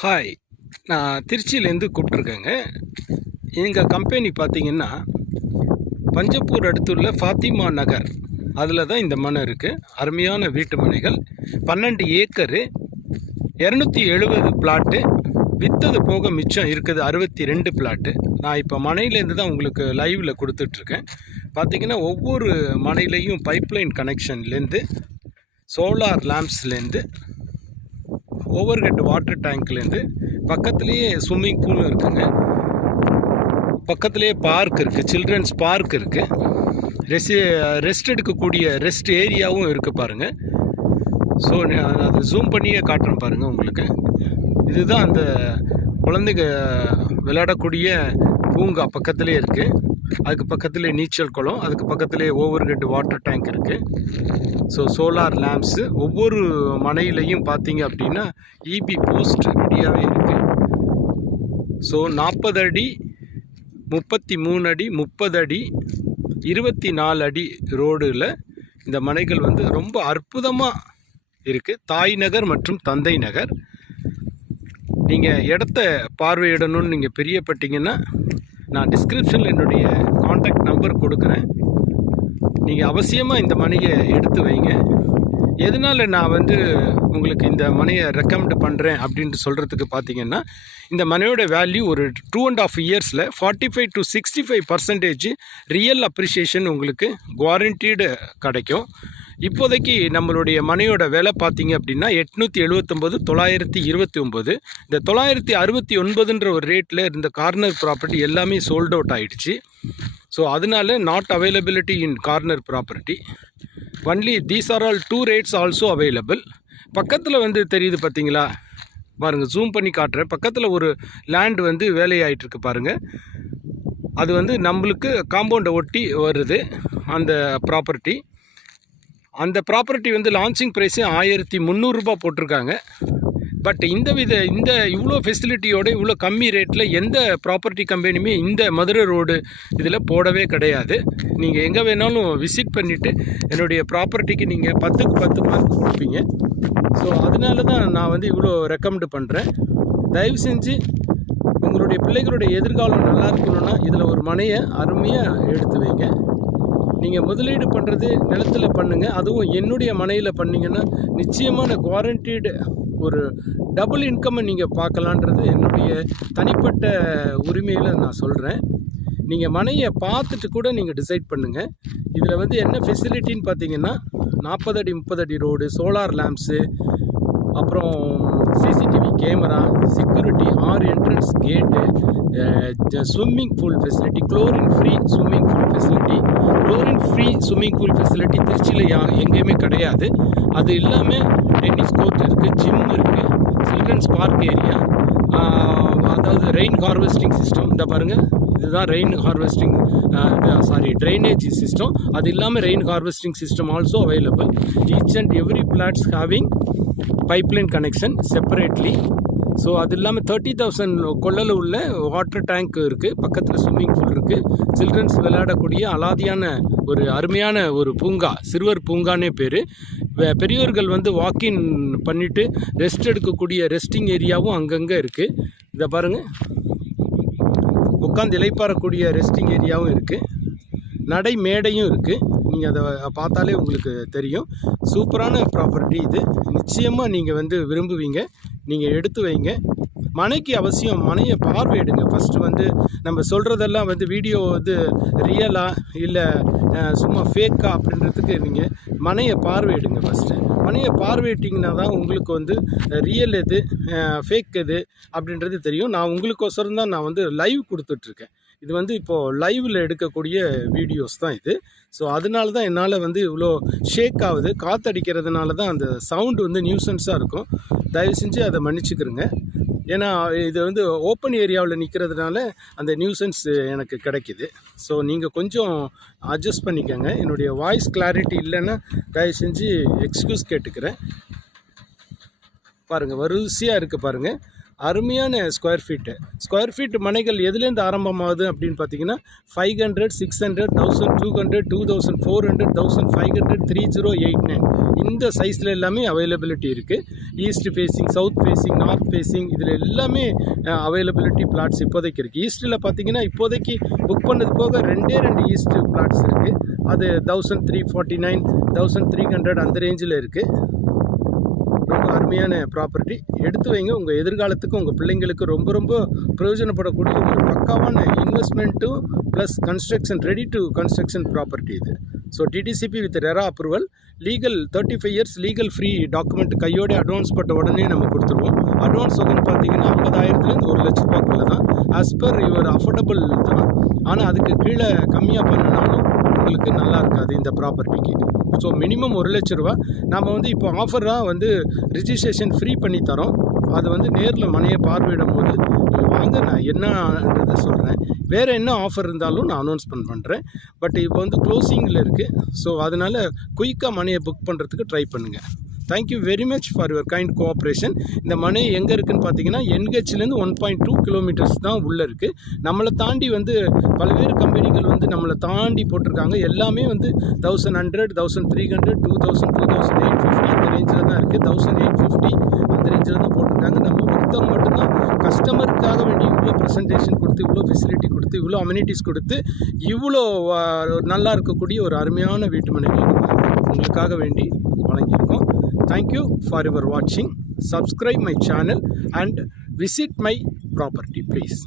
Hi, நான் திருச்சியிலேருந்து கூப்பிட்ருக்கேங்க. எங்கள் கம்பெனி பார்த்தீங்கன்னா பஞ்சப்பூர் அடுத்துள்ள ஃபாத்திமா நகர், அதில் தான் இந்த மனை இருக்குது. அருமையான வீட்டு மனைகள், 12 ஏக்கரு, 270 பிளாட்டு, விற்றது போக மிச்சம் இருக்குது 62 பிளாட்டு. நான் இப்போ மனையிலேருந்து தான் உங்களுக்கு லைவில் கொடுத்துட்ருக்கேன். பார்த்திங்கன்னா ஒவ்வொரு மனையிலையும் பைப்லைன் கனெக்ஷன்லேருந்து, சோலார் லேம்ப்ஸ்லேருந்து, ஓவர் ஹெட் வாட்டர் டேங்க்லேருந்து, பக்கத்துலேயே ஸ்விம்மிங் பூலும் இருக்குங்க, பக்கத்துலேயே பார்க் இருக்குது, சில்ட்ரன்ஸ் பார்க் இருக்குது, ரெஸ்ட் எடுக்கக்கூடிய ரெஸ்ட் ஏரியாவும் இருக்குது பாருங்கள். ஸோ அது ஜூம் பண்ணியே காட்டுறேன் பாருங்கள் உங்களுக்கு. இதுதான் அந்த குழந்தைங்க விளையாடக்கூடிய பூங்கா பக்கத்துலேயே இருக்குது. அதுக்கு பக்கத்துலேயே நீச்சல் குளம், அதுக்கு பக்கத்துலேயே ஓவர் ஹெட் வாட்டர் டேங்க் இருக்குது. ஸோ சோலார் லேம்ப்ஸு ஒவ்வொரு மனையிலையும் பார்த்தீங்க அப்படின்னா இபி போஸ்ட் ரெடியாகவே இருக்குது. ஸோ 40 அடி, 33 அடி, 30 அடி, 24 அடி ரோடில் இந்த மனைகள் வந்து ரொம்ப அற்புதமாக இருக்குது. தாய் நகர் மற்றும் தந்தை நகர். நீங்கள் இடத்த பார்வையிடணும்னு நீங்கள் பிரியப்பட்டீங்கன்னா நான் டிஸ்கிரிப்ஷனில் என்னுடைய காண்டாக்ட் நம்பர் கொடுக்குறேன். நீங்கள் அவசியமாக இந்த மனையை எடுத்து வைங்க. எதனால் நான் வந்து உங்களுக்கு இந்த மனையை ரெக்கமெண்ட் பண்ணுறேன் அப்படின்ட்டு சொல்கிறதுக்கு பார்த்தீங்கன்னா, இந்த மனையோட வேல்யூ ஒரு 2.5 இயர்ஸில் 45 to 65% ரியல் அப்ரிஷியேஷன் உங்களுக்கு குவாரண்டீடு கிடைக்கும். இப்போதைக்கு நம்மளுடைய மனையோட விலை பார்த்தீங்க அப்படின்னா 879, 929. இந்த 969ன்ற ஒரு ரேட்டில் இருந்த கார்னர் ப்ராப்பர்ட்டி எல்லாமே சோல்ட் அவுட் ஆகிடுச்சு. ஸோ அதனால not availability in corner property. Only these are all 2 rates also available. பக்கத்தில் வந்து தெரியுது பார்த்தீங்களா பாருங்கள், ஜூம் பண்ணி காட்டுறேன். பக்கத்தில் ஒரு லேண்ட் வந்து வேலையாயிட்டிருக்கு பாருங்கள். அது வந்து நம்மளுக்கு காம்பவுண்டை ஒட்டி வருது அந்த ப்ராப்பர்ட்டி. அந்த ப்ராப்பர்ட்டி வந்து லான்ச்சிங் ப்ரைஸு 1300 ரூபாய் போட்டிருக்காங்க. பட் இந்த இவ்வளோ ஃபெசிலிட்டியோட இவ்வளோ கம்மி ரேட்டில் எந்த ப்ராப்பர்ட்டி கம்பெனியுமே இந்த மதுரை ரோடு இதில் போடவே கிடையாது. நீங்கள் எங்கே வேணாலும் விசிட் பண்ணிவிட்டு என்னுடைய ப்ராப்பர்ட்டிக்கு நீங்கள் 10க்கு 10 மார்க் கொடுப்பீங்க. ஸோ அதனால தான் நான் வந்து இவ்வளோ ரெக்கமெண்ட் பண்ணுறேன். தயவு செஞ்சு உங்களுடைய பிள்ளைகளுடைய எதிர்காலம் நல்லா இருக்கணும்னா இதில் ஒரு மனையை அருமையாக எடுத்து வைங்க. நீங்கள் முதலீடு பண்ணுறது நிலத்தில் பண்ணுங்கள். அதுவும் என்னுடைய மனையில் பண்ணிங்கன்னா நிச்சயமான குவாரண்டீடு ஒரு டபுள் இன்கம்மை நீங்கள் பார்க்கலான்றது என்னுடைய தனிப்பட்ட உரிமையில் நான் சொல்கிறேன். நீங்கள் மனையை பார்த்துட்டு கூட நீங்கள் டிசைட் பண்ணுங்கள். இதில் வந்து என்ன ஃபெசிலிட்டின்னு பார்த்தீங்கன்னா 40 அடி 30 அடி ரோடு, சோலார் லேம்ப்ஸு, அப்புறம் CCTV camera, security, 6 entrance gate, swimming pool facility, chlorine free swimming pool facility. Chlorine free swimming pool facility திருச்சியில் எங்கேயுமே கிடையாது. அது இல்லாமல் டென்னிஸ் கோர்ட் இருக்குது, ஜிம் இருக்குது, சில்ட்ரன்ஸ் பார்க் ஏரியா, அதாவது ரெயின் ஹார்வெஸ்டிங் சிஸ்டம். இந்த பாருங்கள், இதுதான் ரெயின் ஹார்வெஸ்டிங் ட்ரைனேஜ் சிஸ்டம். அது இல்லாமல் rain harvesting system also available. Each and every flats having pipeline connection separately. So அது இல்லாமல் 30,000 கொள்ளல உள்ள வாட்டர் டேங்க் இருக்குது, பக்கத்தில் ஸ்விம்மிங் பூல் இருக்குது, சில்ட்ரன்ஸ் விளையாடக்கூடிய அலாதியான ஒரு அருமையான ஒரு பூங்கா, சிறுவர் பூங்கானே பேர். பெரியோர்கள் வந்து வாக்கின் பண்ணிவிட்டு ரெஸ்ட் எடுக்கக்கூடிய ரெஸ்டிங் ஏரியாவும் அங்கங்கே இருக்குது. இதை பாருங்கள், உட்காந்து இலைப்பாறக்கூடிய ரெஸ்டிங் ஏரியாவும் இருக்குது, நடை மேடையும் இருக்குது. நீங்கள் அதை பார்த்தாலே உங்களுக்கு தெரியும். சூப்பரான ப்ராப்பர்ட்டி இது. நிச்சயமாக நீங்கள் வந்து விரும்புவீங்க. நீங்கள் எடுத்து வைங்க. மனைக்கு அவசியம் மனையை பார்வையிடுங்க. ஃபஸ்ட்டு வந்து நம்ம சொல்கிறதெல்லாம் வந்து வீடியோ வந்து ரியலா இல்லை சும்மா ஃபேக்கா அப்படின்றதுக்கு நீங்கள் மனையை பார்வையிடுங்க. ஃபஸ்ட்டு மனையை பார்வையிட்டிங்கன்னா தான் உங்களுக்கு வந்து ரியல் எது ஃபேக் எது அப்படின்றது தெரியும். நான் உங்களுக்கோசரம் தான் நான் வந்து லைவ் கொடுத்துட்ருக்கேன். இது வந்து இப்போது லைவில் எடுக்கக்கூடிய வீடியோஸ் தான் இது. ஸோ அதனால தான் என்னால் வந்து இவ்வளோ ஷேக் ஆகுது. காற்றடிக்கிறதுனால தான் அந்த சவுண்டு வந்து நியூசன்ஸாக இருக்கும். தயவு செஞ்சு அதை மன்னிச்சுக்கிறேங்க. ஏன்னா இது வந்து ஓப்பன் ஏரியாவில் நிற்கிறதுனால அந்த நியூசன்ஸ் எனக்கு கிடைக்கிது. ஸோ நீங்கள் கொஞ்சம் அட்ஜஸ்ட் பண்ணிக்கோங்க. என்னுடைய வாய்ஸ் கிளாரிட்டி இல்லைன்னா தயவு செஞ்சு எக்ஸ்கியூஸ் கேட்டுக்கிறேன். பாருங்கள், வரிசையாக இருக்குது பாருங்கள். அருமையான ஸ்கொயர் ஃபீட் மனைகள் எதுலேருந்து ஆரம்பமாகுது அப்படின்னு பார்த்தீங்கன்னா 500, 600, 1200, 2400, 1500, 3089 இந்த சைஸில் எல்லாமே அவைலபிலிட்டி இருக்குது. East facing, south facing, north facing இதில் எல்லாமே அவைலபிலிட்டி பிளாட்ஸ் இப்போதைக்கு இருக்குது. ஈஸ்ட்டில் பார்த்தீங்கன்னா இப்போதைக்கு புக் பண்ணது போக 2 ஈஸ்ட் பிளாட்ஸ் இருக்குது. அது 1349, 1300 அந்த ரேஞ்சில் இருக்குது. ரொம்ப அருமையான ப்ராப்பர்ட்டி. எடுத்து வைங்க. உங்கள் எதிர்காலத்துக்கு உங்கள் பிள்ளைங்களுக்கு ரொம்ப ரொம்ப பிரயோஜனப்படக்கூடிய ஒரு பக்காவான இன்வெஸ்ட்மெண்ட்டும் plus construction, ready to construction property இது. So DTCP with RERA approval, legal 35 years legal free document கையோட அட்வான்ஸ் போட்ட உடனே நம்ம கொடுத்துருவோம். அட்வான்ஸ் தொகைன்னு பார்த்தீங்கன்னா 50,000லேருந்து ₹1,00,000 தான். ஆஸ் பர் யுவர் அஃபோர்டபுள் தான். ஆனால் அதுக்கு கீழே கம்மியாக பண்ணினாலும் உங்களுக்கு நல்லா இருக்காது இந்த ப்ராப்பர்ட்டிக்கு. So minimum ₹1,00,000. நாம் வந்து இப்போ ஆஃபராக வந்து ரிஜிஸ்ட்ரேஷன் ஃப்ரீ பண்ணி தரோம். அது வந்து நேரில் மனையை பார்வையிடும் போது வாங்க நான் என்னன்றதை சொல்கிறேன். வேறு என்ன ஆஃபர் இருந்தாலும் நான் அனௌன்ஸ்மெண்ட் பண்ணுறேன். பட் இப்போ வந்து க்ளோசிங்கில் இருக்குது. ஸோ அதனால் குயிக்காக மனையை புக் பண்ணுறதுக்கு ட்ரை பண்ணுங்கள். Thank you very much for your kind cooperation. இந்த மனை எங்கே இருக்குதுன்னு பார்த்தீங்கன்னா NHலேருந்து 1.2 கிலோமீட்டர்ஸ் தான் உள்ளே இருக்குது. நம்மளை தாண்டி வந்து பல்வேறு கம்பெனிகள் வந்து நம்மளை தாண்டி போட்டிருக்காங்க. எல்லாமே வந்து 1100, 1300, 2000, 2850 இந்த ரேஞ்சில் தான் இருக்குது. 1850 அந்த ரேஞ்சில் தான் போட்டிருக்காங்க. நம்ம ஒருத்தவங்க மட்டும்தான் கஸ்டமருக்காக வேண்டி இவ்வளோ ப்ரெசன்டேஷன் கொடுத்து, இவ்வளோ ஃபெசிலிட்டி கொடுத்து, இவ்வளோ அம்யூனிட்டிஸ் கொடுத்து, இவ்வளோ நல்லா இருக்கக்கூடிய ஒரு அருமையான வீட்டு மனைகள் உங்களுக்காக வேண்டி வழங்கியிருக்கோம். Thank you for your watching. Subscribe my channel and visit my property please.